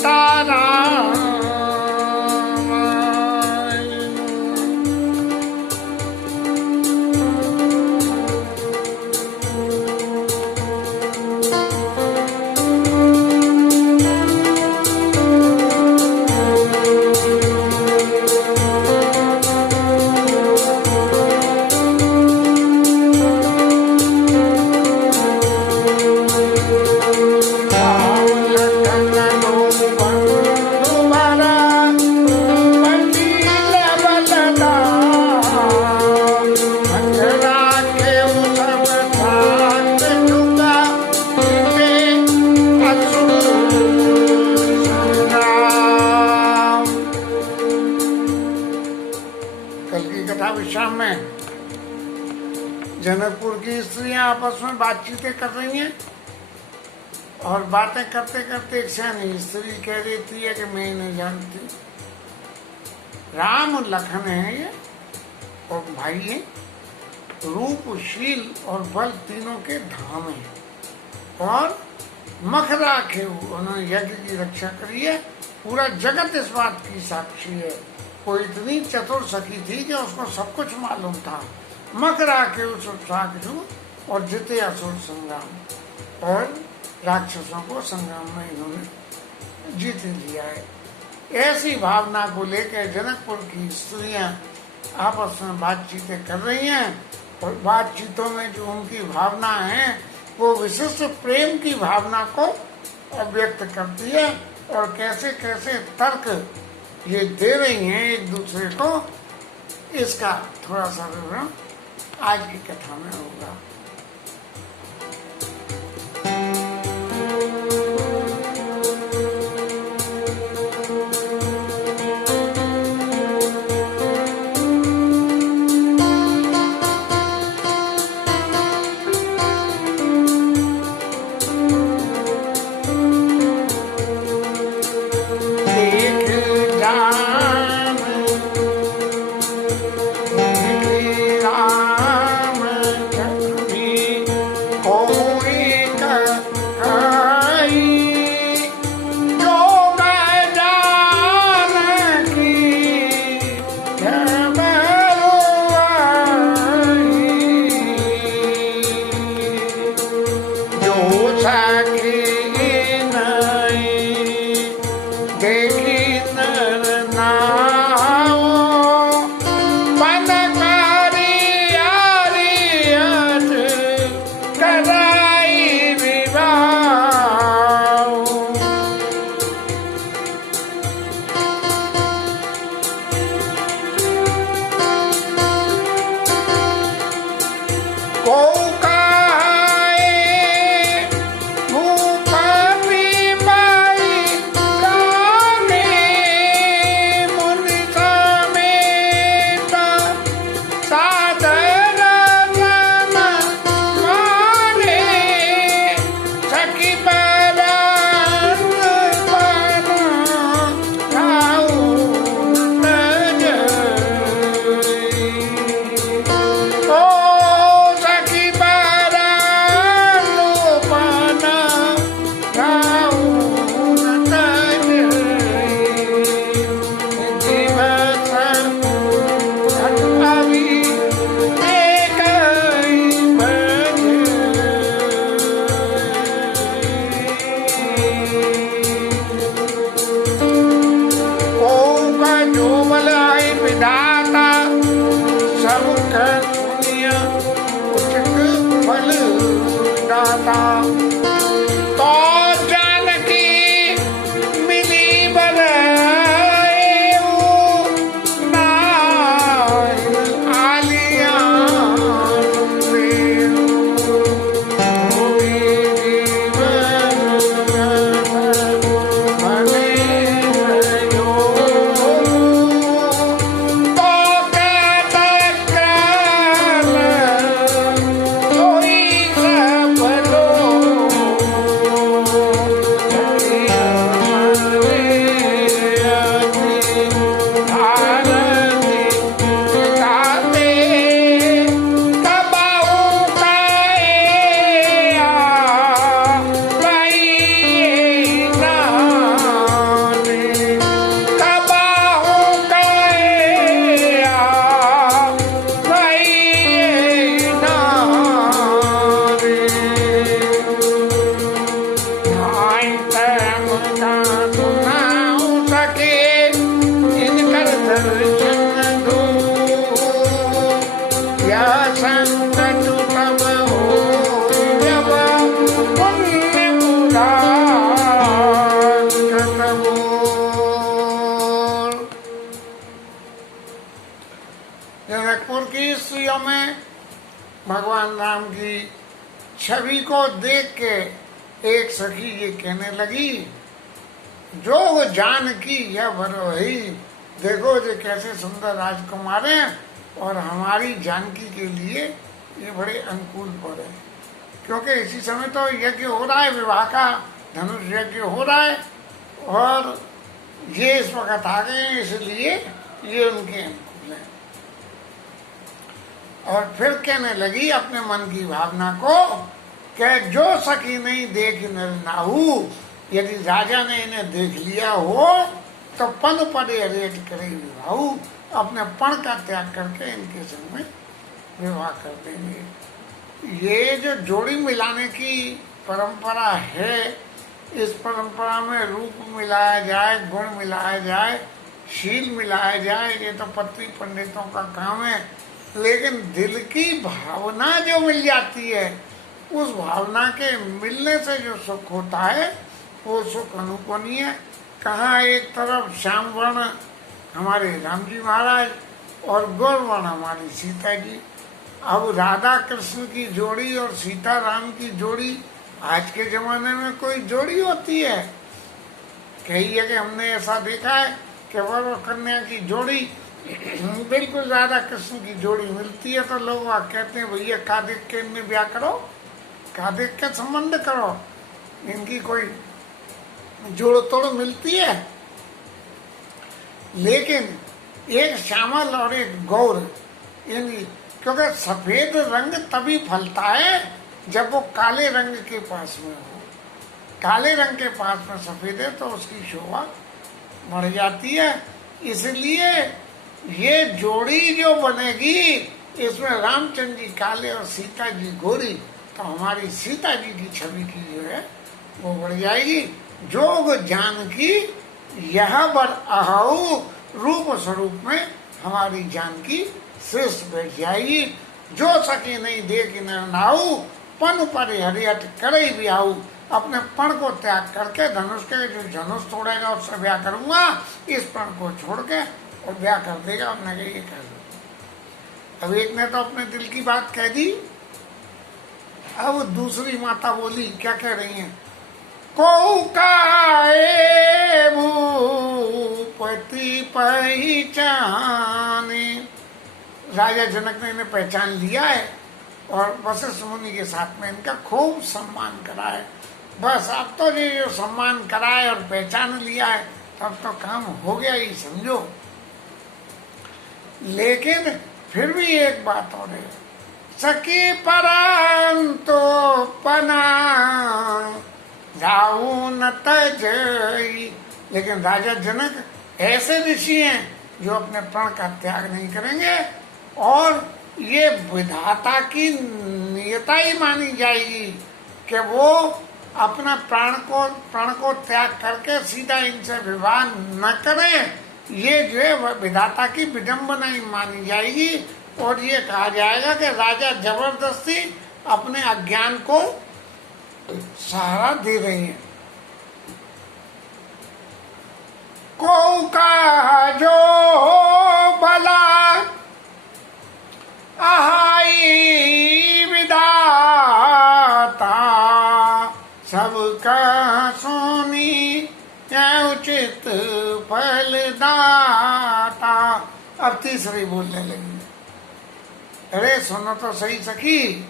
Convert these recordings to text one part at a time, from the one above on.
सीताराम। शाम में जनकपुर की स्त्रियां आपस में बातचीतें कर रही हैं और बातें करते करते एक सयानी स्त्री कह देती है कि मैं नहीं जानती, राम लखन है ये और भाई है, रूप शील और बल तीनों के धाम है और मखरा के उन्होंने यज्ञ की रक्षा करी है। पूरा जगत इस बात की साक्षी है। वो इतनी चतुर सखी थी कि उसको सब कुछ मालूम था। मकरा के उस और जीते असुर संग्राम और राक्षसों को संग्राम में इन्होंने जीत लिया है। ऐसी भावना को लेकर जनकपुर की स्त्रियां आपस में बातचीतें कर रही हैं और बातचीतों में जो उनकी भावना है वो विशिष्ट प्रेम की भावना को अभिव्यक्त करती है और कैसे कैसे तर्क ये दे रही हैं एक दूसरे को, इसका थोड़ा सा विवरण आज की कथा में होगा। जनकपुर की स्त्रियों में भगवान राम की छवि को देख के एक सखी ये कहने लगी, जो जानकी यह भरोही, देखो जो कैसे सुंदर राजकुमार हैं और हमारी जानकी के लिए ये बड़े अनुकूल पड़ है। क्योंकि इसी समय तो यज्ञ हो रहा है, विवाह का धनुष यज्ञ हो रहा है और ये इस वक्त आ गए हैं, इसलिए ये उनके अनुकूल है। और फिर कहने लगी अपने मन की भावना को कि जो सखी नहीं देख नर नाहू, यदि राजा ने इन्हें देख लिया हो तो पन पड़े रेट करे विवाहू, अपने पण का त्याग करके इनके संग में विवाह कर देंगे। ये जो जोड़ी मिलाने की परंपरा है, इस परंपरा में रूप मिलाया जाए, गुण मिलाया जाए, शील मिलाया जाए, ये तो पत्री पंडितों का काम है। लेकिन दिल की भावना जो मिल जाती है, उस भावना के मिलने से जो सुख होता है वो सुख अनुपनीय है। कहाँ एक तरफ श्याम वर्ण हमारे राम जी महाराज और गौर वर्ण हमारी सीता जी। अब राधा कृष्ण की जोड़ी और सीता राम की जोड़ी आज के जमाने में कोई जोड़ी होती है? कई जगह हमने ऐसा देखा है कि वर और कन्या की जोड़ी बिल्कुल राधा कृष्ण की जोड़ी मिलती है तो लोग कहते हैं भैया का देख के इनमें ब्याह करो, का देख के संबंध करो, इनकी कोई जोड़ तोड़ मिलती है। लेकिन एक श्यामल और एक गौर, क्योंकि सफेद रंग तभी फलता है जब वो काले रंग के पास में हो। काले रंग के पास में सफेद है तो उसकी शोभा बढ़ जाती है। इसलिए ये जोड़ी जो बनेगी, इसमें रामचंद्र जी काले और सीता जी गोरी, तो हमारी सीता जी की छवि की जो है वो बढ़ जाएगी। जोग जानकी यह बर अहाऊ, रूप स्वरूप में हमारी जानकी श्रेष्ठ बैठ जाएगी। जो सके नहीं देख न नाऊ, पन पर हरियट करे भी आऊ, अपने पण को त्याग करके धनुष के जो धनुष तोड़ेगा उससे ब्याह करूंगा, इस पण को छोड़ के और ब्याह कर देगा। हमने कहा ये कर दो। अब एक ने तो अपने दिल की बात कह दी, अब दूसरी माता बोली, क्या कह रही हैं? को काए भूपति पहचाने, राजा जनक ने इन्हें पहचान लिया है और वशिष्ठ मुनि के साथ में इनका खूब सम्मान करा है। बस अब तो ये जो सम्मान करा है और पहचान लिया है, तब तो काम हो गया ही समझो। लेकिन फिर भी एक बात और है, सकी परंतो पना जाऊ न तजई। लेकिन राजा जनक ऐसे ऋषि हैं जो अपने प्राण का त्याग नहीं करेंगे और ये विधाता की नियता ही मानी जाएगी कि वो अपना प्राण को त्याग करके सीधा इनसे विवाह न करें। ये जो है विधाता की विडंबना ही मानी जाएगी और ये कहा जाएगा कि राजा जबरदस्ती अपने अज्ञान को सहारा दे रही है। को का जो भला आहाई विधाता, सबका सोनी उचित फलदाता। अब तीसरी बोलने लगी, अरे सुनो तो सही सखी,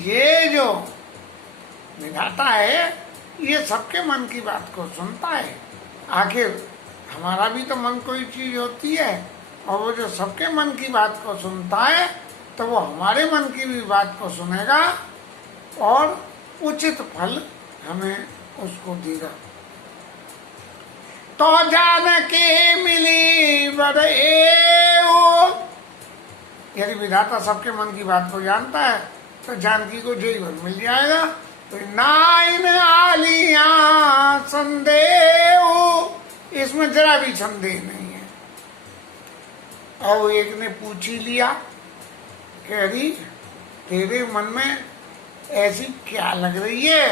ये जो विधाता है ये सबके मन की बात को सुनता है। आखिर हमारा भी तो मन कोई चीज होती है और वो जो सबके मन की बात को सुनता है तो वो हमारे मन की भी बात को सुनेगा और उचित फल हमें उसको देगा। तो जान के मिली बड़े, यदि विधाता सबके मन की बात को जानता है तो जानकी को जय वर मिल जाएगा। तो नाइन आलिया संदेह, इसमें जरा भी संदेह नहीं है। और एक ने पूछ ही लिया कि अरे तेरे मन में ऐसी क्या लग रही है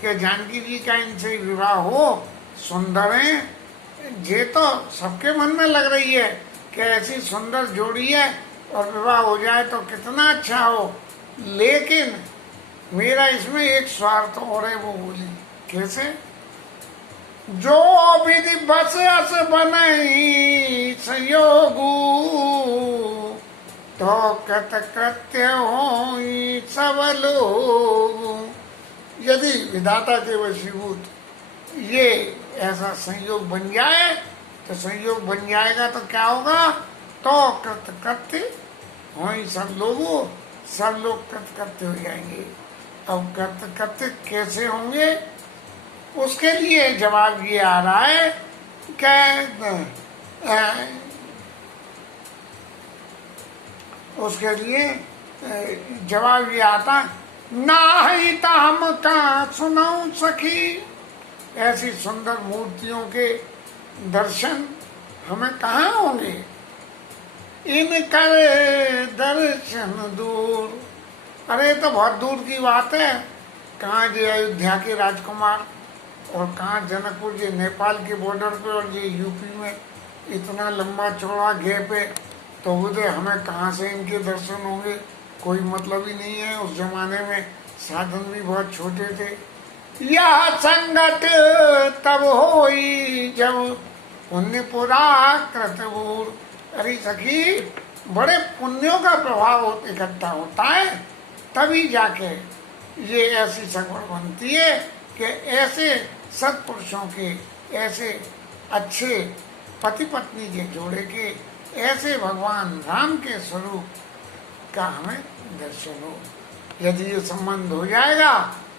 कि जानकी जी का इनसे विवाह हो? सुंदर है, ये तो सबके मन में लग रही है कि ऐसी सुंदर जोड़ी है, और विवाह हो जाए तो कितना अच्छा हो, लेकिन मेरा इसमें एक स्वार्थ और है। वो बोली कैसे? जो विधि बस अस बनई संयोगू, तो कृत कृत्य हो सब लोग। यदि विधाता के वशीभूत ये ऐसा संयोग बन जाए तो संयोग बन जाएगा तो क्या होगा? तो कृत कृत्य हो सब लोग कृत कृत्य हो जाएंगे। अब कृत कृत्य कैसे होंगे? उसके लिए जवाब ये आ रहा है कि उसके लिए जवाब ये आता, ना ही हम का सुनो सखी, ऐसी सुंदर मूर्तियों के दर्शन हमें कहाँ होंगे? इन कर दर्शन दूर, अरे तो बहुत दूर की बात है। कहाँ जी अयोध्या के राजकुमार और कहाँ जनकपुर जी नेपाल के बॉर्डर पे और ये यूपी में इतना लंबा चौड़ा गैप है, तो उधर हमें कहाँ से इनके दर्शन होंगे? कोई मतलब ही नहीं है। उस जमाने में साधन भी बहुत छोटे थे। यह संगत तब होई जब पुण्य पुरा कृतबूर। अरे सखी, बड़े पुण्यों का प्रभाव इकट्ठा होता है, तभी जाके ये ऐसी सगवड़ बनती है कि ऐसे सत्पुरुषों के, ऐसे अच्छे पति पत्नी के जोड़े के, ऐसे भगवान राम के स्वरूप का हमें दर्शन हो। यदि ये संबंध हो जाएगा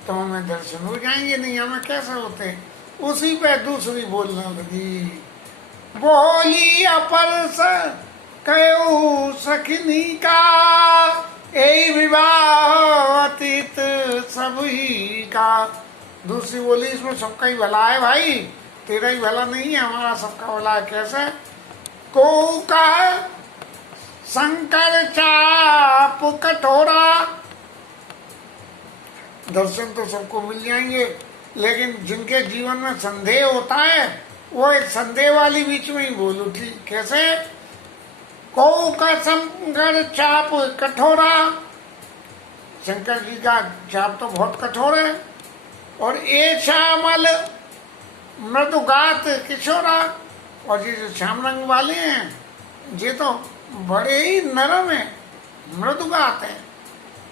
तो हमें दर्शन हो जाएंगे, नहीं हमें कैसे होते? उसी पे दूसरी बोलने लगी, बोली अपर कयो सखनी का, यही विवाह अतीत सब ही का। दूसरी बोली, इसमें सबका ही भला है भाई, तेरा ही भला नहीं है, हमारा सबका भला है। कैसे? को का शंकर चाप कठोरा, दर्शन तो सबको मिल जाएंगे, लेकिन जिनके जीवन में संदेह होता है वो एक संदेह वाली बीच में ही बोल उठी। कैसे? को का शंकर चाप कठोरा, शंकर जी का चाप तो बहुत कठोर है, और ए श्यामल मृदुगात किशोरा, और ये जो श्याम रंग वाले हैं ये तो बड़े ही नरम है, मृदुगात है।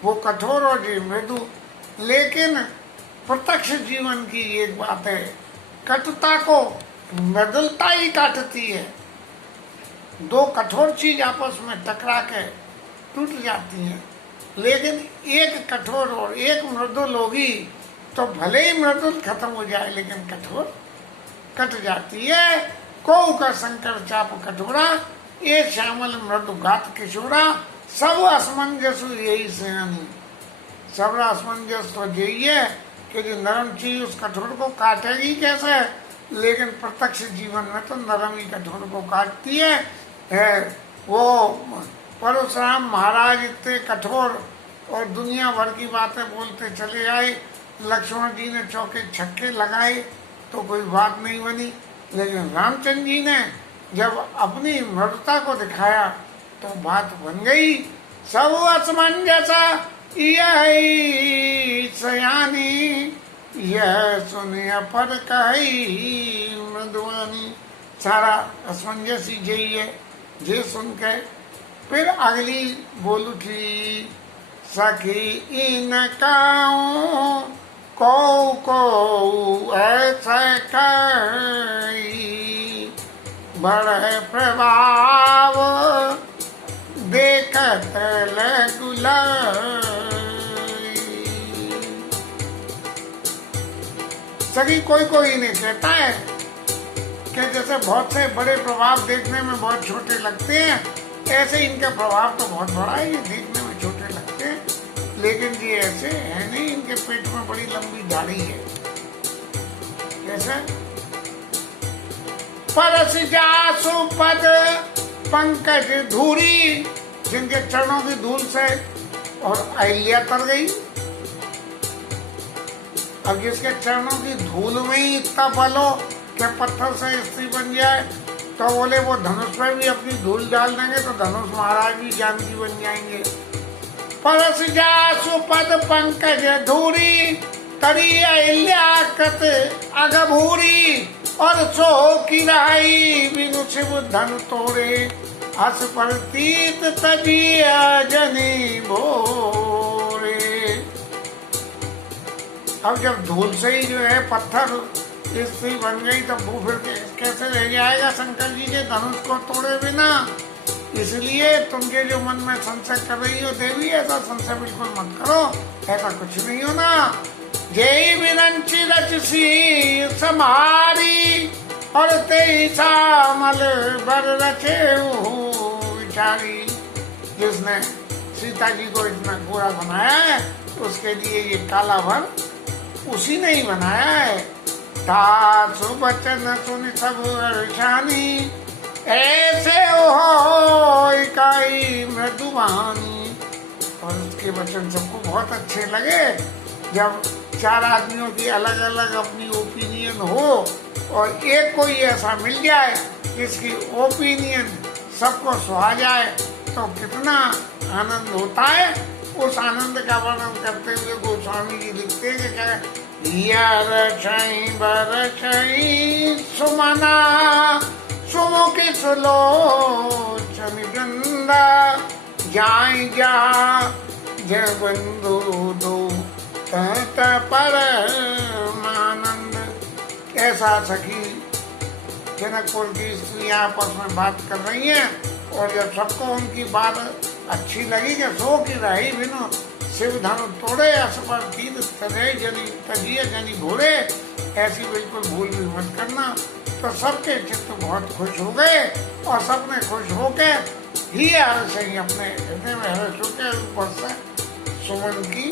वो कठोर और ये मृदु। लेकिन प्रत्यक्ष जीवन की एक बात है, कटुता को मृदुलता ही काटती है। दो कठोर चीज आपस में टकरा के टूट जाती हैं, लेकिन एक कठोर और एक मृदुल होगी तो भले ही मृदुल खत्म हो जाए लेकिन कठोर कट जाती है। को का शंकर चाप कठोरा, ये श्यामल मृदु गात किशोरा, सब असमंजस यही सेनानी। सब असमंजस तो यही है कि जो नरम चीज उस कठोर को काटेगी कैसे, लेकिन प्रत्यक्ष जीवन में तो नरम ही कठोर को काटती है। वो परशुराम महाराज इतने कठोर और दुनिया भर की बातें बोलते चले आए, लक्ष्मण जी ने चौके छक्के लगाए तो कोई बात नहीं बनी, लेकिन रामचंद्र जी ने जब अपनी मृदुता को दिखाया तो बात बन गई। सब असमंजस यही सयानी, यह सुने अपर कही मृदुआनी। सारा असमंजस ही यही है। ये सुन के फिर अगली बोल उठी, सखी इन को ऐसा कही, बड़े प्रभाव देखत लगुलाई। सखी कोई नहीं कहता है कि जैसे बहुत से बड़े प्रभाव देखने में बहुत छोटे लगते हैं, ऐसे इनका प्रभाव तो बहुत बड़ा है, ये देखने में छोटे लगते हैं, लेकिन ये ऐसे है नहीं, इनके पेट में बड़ी लंबी दाढ़ी है। कैसे? परस जासु पद पंकज धूरी, जिनके चरणों की धूल से और अहिल्या तर गई। अब जिसके चरणों की धूल में ही इतना बल हो कि पत्थर से स्त्री बन जाए, तो बोले वो धनुष में भी अपनी धूल डाल देंगे तो धनुष महाराज भी जानकी बन जाएंगे। परस जासु पद पंकज धूरी, तरी अहिल्या कृत अगभूरी, और सो की रहाई बिनु शिव धन तोड़े, हस प्रतीत तजिया जनी भोरे। अब जब धूल से ही जो है पत्थर स्त्री बन गई तब वो फिर कैसे रह जाएगा शंकर जी के धनुष को तोड़े बिना। इसलिए तुमके जो मन में संशय कर रही हो देवी, ऐसा संशय बिल्कुल मत करो, ऐसा कुछ नहीं होना। जय विरंची रचसी समारी, और तेईसा मल बर रचे विचारी। जिसने सीता जी को इतना गोरा बनाया है उसके लिए ये काला भर उसी ने ही बनाया है। तासु बचन सुन सब हर्षानी, ऐसे हो इकाई मृदुवानी। और उसके वचन सबको बहुत अच्छे लगे। जब चार आदमियों की अलग अलग अपनी ओपिनियन हो और एक कोई ऐसा मिल जाए जिसकी ओपिनियन सबको सुहा जाए तो कितना आनंद होता है। उस आनंद का वर्णन करते हुए गोस्वामी जी लिखते हैं कि रचई बरचई सुमना, सुमुखी सुलोचन गंदा, जाई जा जय बंधु दो तत परमानंद। ऐसा सखी जनकपुर की स्त्रियां आपस में बात कर रही हैं और जब सबको उनकी बात अच्छी लगी कि सो की रही बिनु शिव धनु तोड़े, असपर तीत तजिए जनी भोरे, ऐसी बिल्कुल भूल भी मत करना। तो सबके चित्त बहुत खुश हो गए और सबने खुश होके ही हर्ष ही अपने हृदय में हर्ष होके ऊपर से सुमन की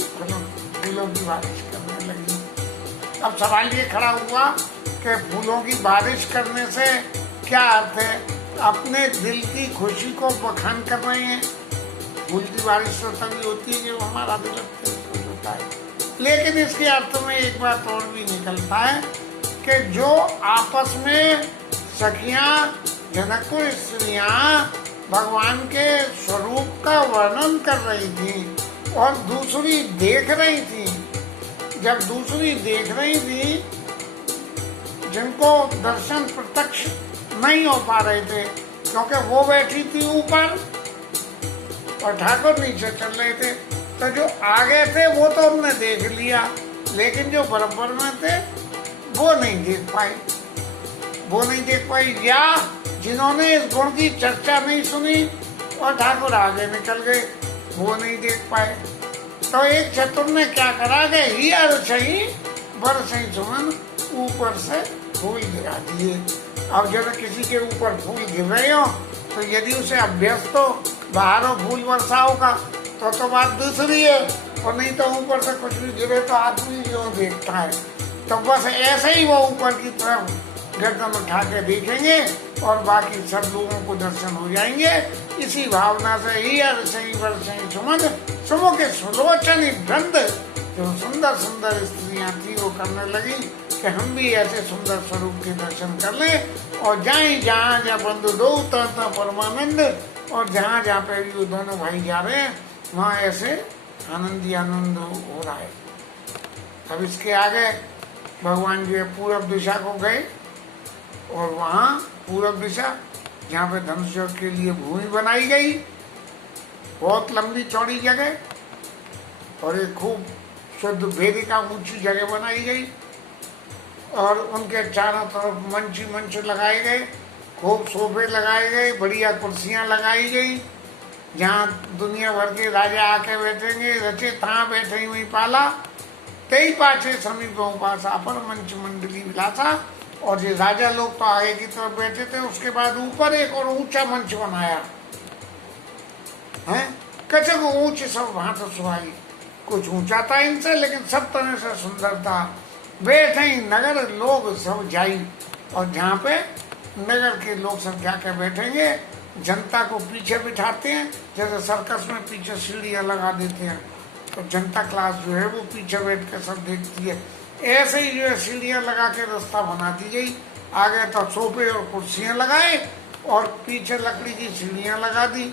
फूलों की बारिश करने लगी। अब सवाल ये खड़ा हुआ कि फूलों की बारिश करने से क्या अर्थ है? अपने दिल की खुशी को बखान कर रहे हैं। फूल की बारिश तो तभी होती है जब हमारा दिल खुश होता है। लेकिन इसके अर्थ में एक बात और भी निकलता है कि जो आपस में सखियां जनकपुर स्त्रियां भगवान के स्वरूप का वर्णन कर रही थी और दूसरी देख रही थी, जब दूसरी देख रही थी जिनको दर्शन प्रत्यक्ष नहीं हो पा रहे थे क्योंकि वो बैठी थी ऊपर और ठाकुर नीचे चल रहे थे, तो जो आगे थे वो तो हमने देख लिया, लेकिन जो बराबर में थे वो नहीं देख पाई या जिन्होंने इस गुण की चर्चा नहीं सुनी और ठाकुर आगे निकल गए वो नहीं देख पाए। तो एक चतुर ने क्या करा कि ही अर्षई बरसई सुमन, ऊपर से फूल गिरा दिए। अब जब किसी के ऊपर फूल गिर रहे हो तो यदि उसे अभ्यस्त हो बाहरों फूल वर्षाओं का तो बात दूसरी है, और नहीं तो ऊपर से कुछ भी गिरे तो आदमी जो देखता है। तो बस ऐसे ही वो ऊपर की तरफ गर्दन उठा के देखेंगे और बाकी सब लोगों को दर्शन हो जाएंगे। इसी भावना से ही अर्षई बरसई सुमन, सुमुख सुलोचन वृंद, जो सुंदर सुंदर स्त्रियां थी वो करने लगी कि हम भी ऐसे सुंदर स्वरूप के दर्शन कर लें और जाएं जहाँ जहाँ बंधु दो तथा परमानंद, और जहाँ जहाँ पे भी वो दोनों भाई जा रहे हैं वहाँ ऐसे आनंद ही आनंद हो रहा है। अब इसके आगे भगवान जो है पूरब दिशा को गए और वहाँ पूरब दिशा जहाँ पे धनुष के लिए भूमि बनाई गई, बहुत लंबी चौड़ी जगह और एक खूब शुद्ध वेदिका ऊंची जगह बनाई गई और उनके चारों तरफ मंच ही मंच लगाए गए, खूब सोफे लगाए गए, बढ़िया कुर्सियां लगाई गई जहाँ दुनिया भर के राजा आके बैठेंगे। रचे तहाँ बैठे वही पाला, कई पाछे समीप उपास अपर मंच मंडली विलासा। और ये राजा लोग तो आगे की तरफ बैठे थे, उसके बाद ऊपर एक और ऊंचा मंच बनाया है, कैसे को ऊंचे सब वहां से सुहाई, कुछ ऊंचा था इनसे लेकिन सब तरह से सुंदर था। बैठे ही नगर लोग सब जाई, और जहाँ पे नगर के लोग सब जाके बैठेंगे, जनता को पीछे बिठाते हैं, जैसे सर्कस में पीछे सीढ़ियाँ लगा देते हैं तो जनता क्लास जो है वो पीछे बैठ के सब देखती है। ऐसे ही जो है सीढ़ियाँ लगा के रास्ता बना दी गई आगे तो सोफे और कुर्सियां लगाए और पीछे लकड़ी की सीढ़ियां लगा दी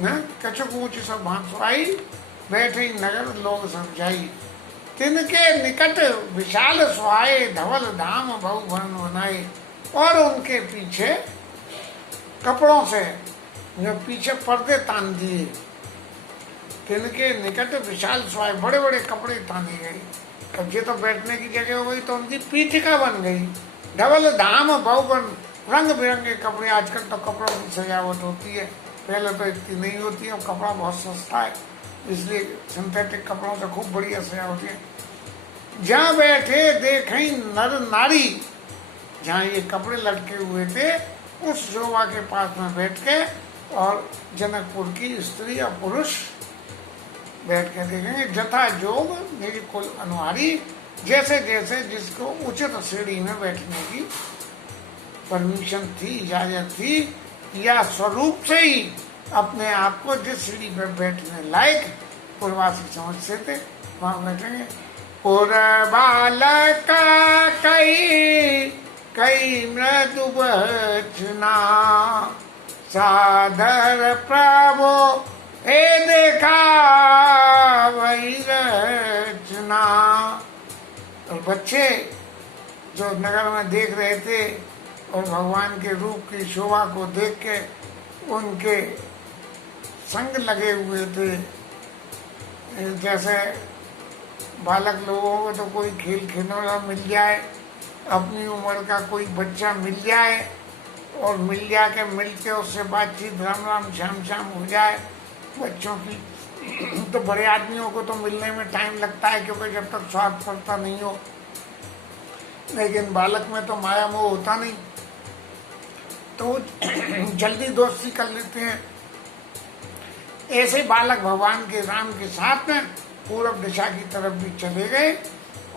न कछुक ऊंच सब भांसवाई बैठे नगर लोग सब जाई तिनके निकट विशाल सुहाए धवल धाम बहु भवन बनाए। और उनके पीछे कपड़ों से जो पीछे पर्दे तान दिए, तिनके निकट विशाल सुहाए बड़े बड़े कपड़े ताने गए। अब ये तो बैठने की जगह हो गई तो उनकी पीठिका बन गई। धवल धाम बहुवन रंग बिरंगे कपड़े, आजकल तो कपड़ों की सजावट होती है, पहले तो इतनी नहीं होती है। अब कपड़ा बहुत सस्ता है इसलिए सिंथेटिक कपड़ों से खूब बढ़िया सजावट है। जहाँ बैठे देखें नर नारी, जहाँ ये कपड़े लटके हुए थे उस शोभा के पास में बैठ के और जनकपुर की स्त्री और पुरुष बैठ के देखेंगे। जथा जोग मेरी कुल अनुहारी, जैसे जैसे जिसको उचित सीढ़ी में बैठने की परमिशन थी, इजाजत थी, या स्वरूप से ही अपने आप को जिस सीढ़ी पर बैठने लायक पूर्वासी समझते थे वहां बैठेंगे। पुर बालक कई कई मृदु बचना, सादर प्रभु ए देखा वही रचना। और बच्चे जो नगर में देख रहे थे और भगवान के रूप की शोभा को देख के उनके संग लगे हुए थे। जैसे बालक लोगों को तो कोई खेल खिलौना मिल जाए, अपनी उम्र का कोई बच्चा मिल जाए और मिल जाके मिलके उससे बातचीत राम राम श्याम श्याम हो जाए बच्चों की, तो बड़े आदमियों को तो मिलने में टाइम लगता है क्योंकि जब तक स्वार्थ पड़ता नहीं हो। लेकिन बालक में तो माया मोह होता नहीं तो जल्दी दोस्ती कर लेते हैं। ऐसे बालक भगवान के राम के साथ में पूरब दिशा की तरफ भी चले गए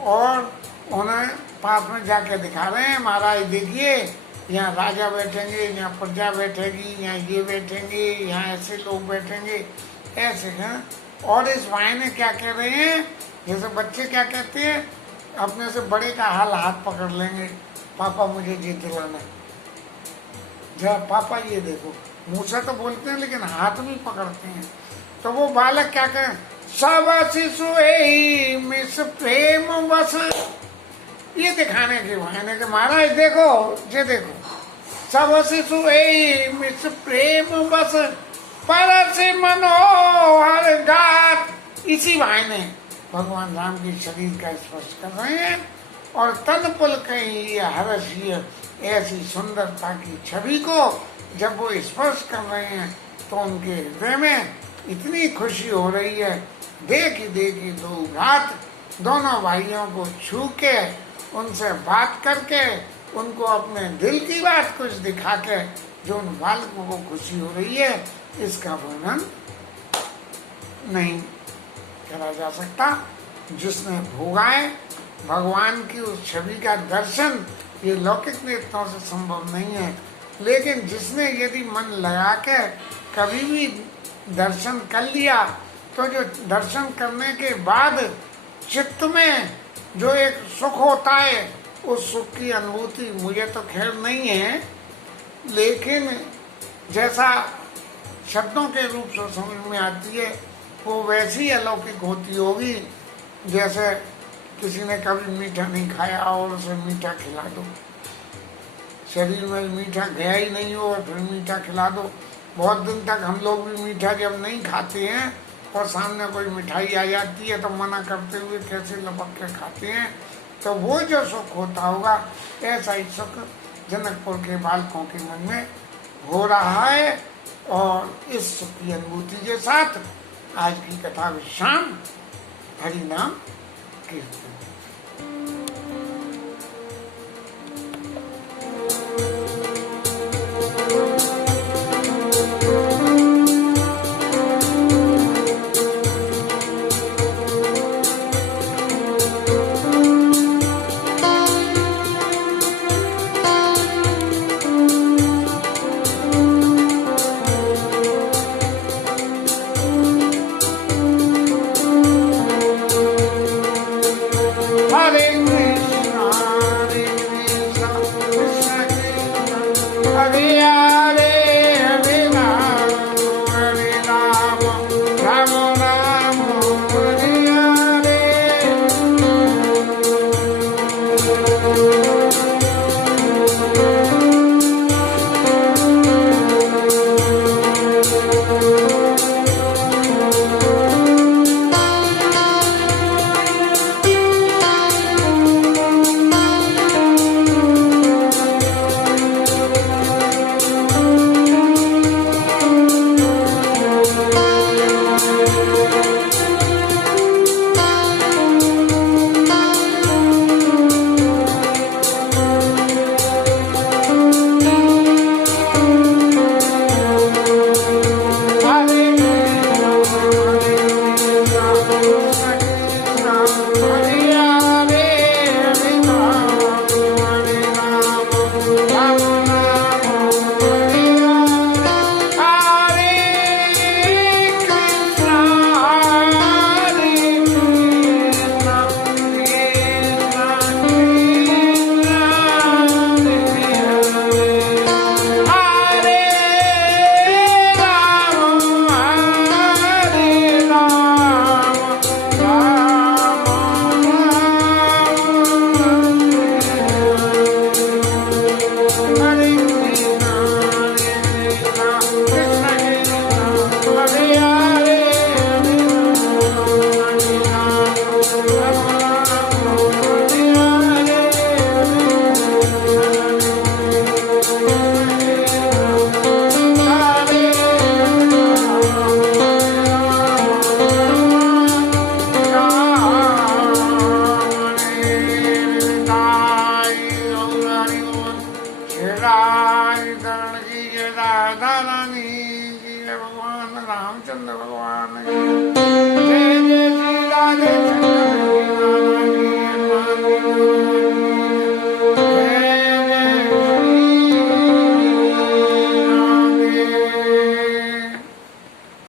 और उन्हें पास में जाके दिखा रहे हैं, महाराज देखिए यहाँ राजा बैठेंगे, यहाँ प्रजा बैठेगी, यहाँ ये बैठेंगे, यहाँ ऐसे लोग बैठेंगे, ऐसे हैं। और इस भाई ने क्या कह रहे हैं, जैसे बच्चे क्या कहते हैं, अपने से बड़े का हाथ पकड़ लेंगे, पापा मुझे ये दिलाना, जरा पापा ये देखो। मुँह से तो बोलते हैं लेकिन हाथ भी पकड़ते हैं। तो वो बालक क्या कहें, सब शिशु मिस प्रेम बस, ये दिखाने के बहाने के महाराज देखो ये देखो, सब शिशु मिस प्रेम बस परस मनोहर गात। इसी बहाने भगवान राम के शरीर का स्पर्श कर रहे हैं और तन पुल कहीं हर्षीय ऐसी सुंदरता की छवि को जब वो स्पर्श कर रहे हैं तो उनके हृदय में इतनी खुशी हो रही है। देखी दो रात दोनों भाइयों को छू के उनसे बात करके उनको अपने दिल की बात कुछ दिखा के जो उन बालकों को खुशी हो रही है, इसका वर्णन नहीं करा जा सकता। जिसने भोगाए भगवान की उस छवि का दर्शन ये लौकिक नेत्रों से संभव नहीं है, लेकिन जिसने यदि मन लगा के कभी भी दर्शन कर लिया तो जो दर्शन करने के बाद चित्त में जो एक सुख होता है उस सुख की अनुभूति मुझे तो खैर नहीं है, लेकिन जैसा शब्दों के रूप से समझ में आती है वो वैसी अलौकिक होती होगी जैसे किसी ने कभी मीठा नहीं खाया और उसे मीठा खिला दो, शरीर में मीठा गया ही नहीं हो और फिर मीठा खिला दो। बहुत दिन तक हम लोग भी मीठा जब नहीं खाते हैं और सामने कोई मिठाई आ जाती है तो मना करते हुए कैसे लपक के खाते हैं, तो वो जो सुख होता होगा ऐसा ही सुख जनकपुर के बालकों के मन में हो रहा है। और इस सुख की अनुभूति के साथ आज की कथा विश्राम। हरि नाम कीर्तन। हरे हरे हरे राम राम राम हरे हरे। रामचंद्र भगवान की जय जय श्री राधे शंकर